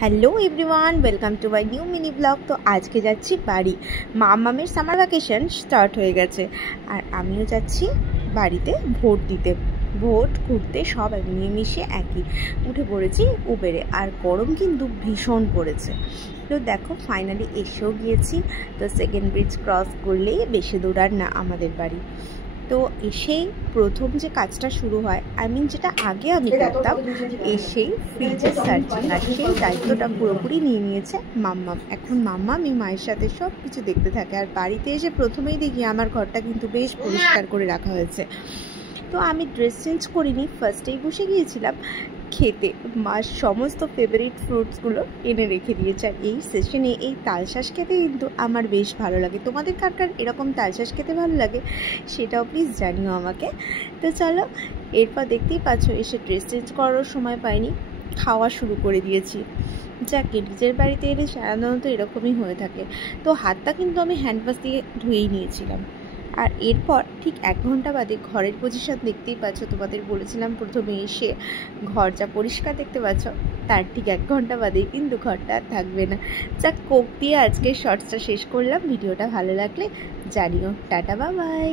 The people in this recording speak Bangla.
Hello everyone, welcome to my new mini blog. তো আজকে যাচ্ছি বাড়ি। মামামের সামার ভ্যাকেশন স্টার্ট হয়ে গেছে আর আমিও যাচ্ছি বাড়িতে ভোট দিতে, ভোট ঘুরতে, সব মিলেমিশে একই। উঠে পড়েছি উবেরে আর গরম কিন্তু ভীষণ পড়েছে। তো দেখো ফাইনালি এসেও গিয়েছি। তো সেকেন্ড ব্রিজ ক্রস করলেই বেশি দূর আর না আমাদের বাড়ি। তো এসেই প্রথম যে কাজটা শুরু হয়, যেটা আগে আমি করতাম, এসেই ফ্রিজের সার্চিং, আর সেই দায়িত্বটা পুরোপুরি নিয়ে নিয়েছে মাম্মাম। এখন মাম্মাম এই মায়ের সাথে সব কিছু দেখতে থাকে। আর বাড়িতে এসে প্রথমেই দেখি আমার ঘরটা কিন্তু বেশ পরিষ্কার করে রাখা হয়েছে। তো আমি ড্রেস চেঞ্জ করিনি, ফার্স্টেই বসে গিয়েছিলাম খেতে। মার সমস্ত ফেভারিট ফ্রুটসগুলো এনে রেখে দিয়েছে। আর এই সেশনে এই তালশাঁস খেতে কিন্তু আমার বেশ ভালো লাগে। তোমাদের কার কার এরকম তালশাঁস খেতে ভালো লাগে সেটাও প্লিজ জানিও আমাকে। তো চলো, এরপর দেখতেই পাচ্ছ এসে ড্রেস চেঞ্জ করারও সময় পাইনি, খাওয়া শুরু করে দিয়েছি। যাকে নিজের বাড়িতে এলে সাধারণত এরকমই হয়ে থাকে। তো হাতটা কিন্তু আমি হ্যান্ড ওয়াশ দিয়ে ধুয়েই নিয়েছিলাম। আর এরপর ঠিক 1 ঘন্টা বাদে ঘরের পজিশন দেখতেই পাচ্ছ, তোমাদের বলেছিলাম প্রথমে এসে ঘর যা পরিষ্কার দেখতে পাচ্ছ, তার ঠিক 1 ঘন্টা বাদেই কিন্তু ঘরটা থাকবে না। যাক, কোক দিয়ে আজকে শর্টসটা শেষ করলাম। ভিডিওটা ভালো লাগলে জানিও। Tata, bye bye.